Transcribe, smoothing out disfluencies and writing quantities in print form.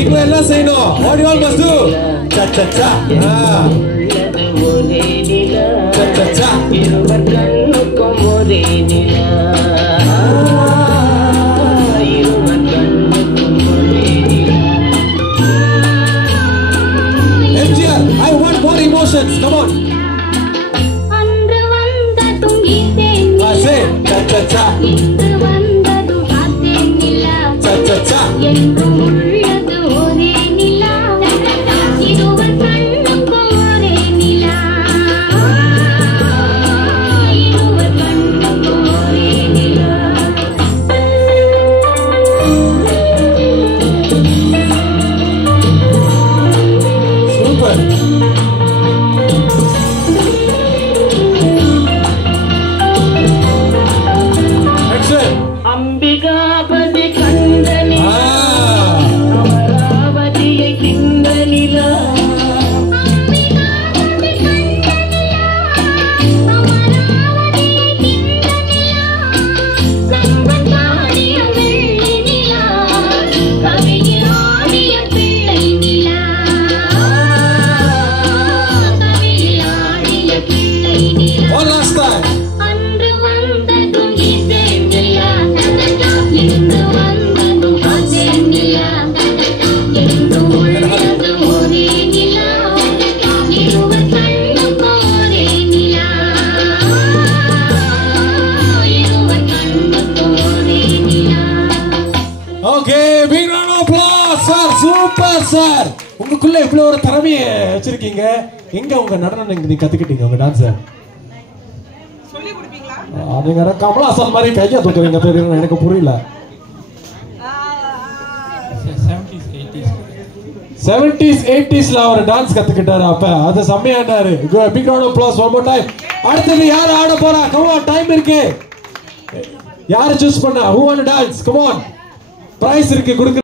நீங்களும் எல்லாம் செய்யணும். What you all must do? Cha cha cha. Cha cha cha. இருவர் கண்ணுக்கும் ஒரே நிலா. இருவர் கண்ணுக்கும் ஒரே நிலா. MGR, I want more emotions. Come on. அன்று வந்ததும் இதேன் Say cha cha cha. இன்று வந்ததும் அதேன் நிலா. Cha cha cha. என்றும் உள்ளது ஒரே நிலா. இருவர் கண்ணுக்கும் ஒரே நிலா. இருவர் கண்ணுக்கும் ஒரே நிலா. Super. Excellent. அம்பிகாபதி கண்டனி அமராவதியை திந்த நிலா. அம்பிகாபதி கண்ட நிலா. அமராவதியை திந்த நிலா. கம்பன் பாடிய வெள்ளி நிலா. கவிஞர் ஆடிய பிள்ளை நிலா. கவிஞர் ஆடிய பிள்ளை நிலா. One last time. அன்று வந்ததும் இதே நிலா. இன்று வந்ததும் அதே நிலா. என்று உள்ளது ஒரே நிலா. இருவர் கண்ணுக்கும் ஒரே நிலா. இருவர் கண்ணுக்கும் ஒரே நிலா. Okay, big round of applause, sir. Super, sir. உங்களுக்குள்ள இவ்வளவு ஒரு திறமையை வச்சிருக்கீங்க. எங்க உங்க நடனம் நீங்க கத்துக்கிட்டீங்க உங்க டான்ஸ்? சொல்லி கொடுப்பீங்களா? நீங்க கமலாசன் மாதிரி கையை தூக்குறீங்க தெரியும் எனக்கு புரியல. 70s 80sல அவர் டான்ஸ் கத்துக்கிட்டாரு அப்ப அது செம்மையானாரு. Big round of applause one more time. அடுத்து யார் ஆட போறா? Come on, டைம் இருக்கு. யாரை சூஸ் பண்ணா? Who want to dance? Come on. Prize இருக்கு கொடுங்க.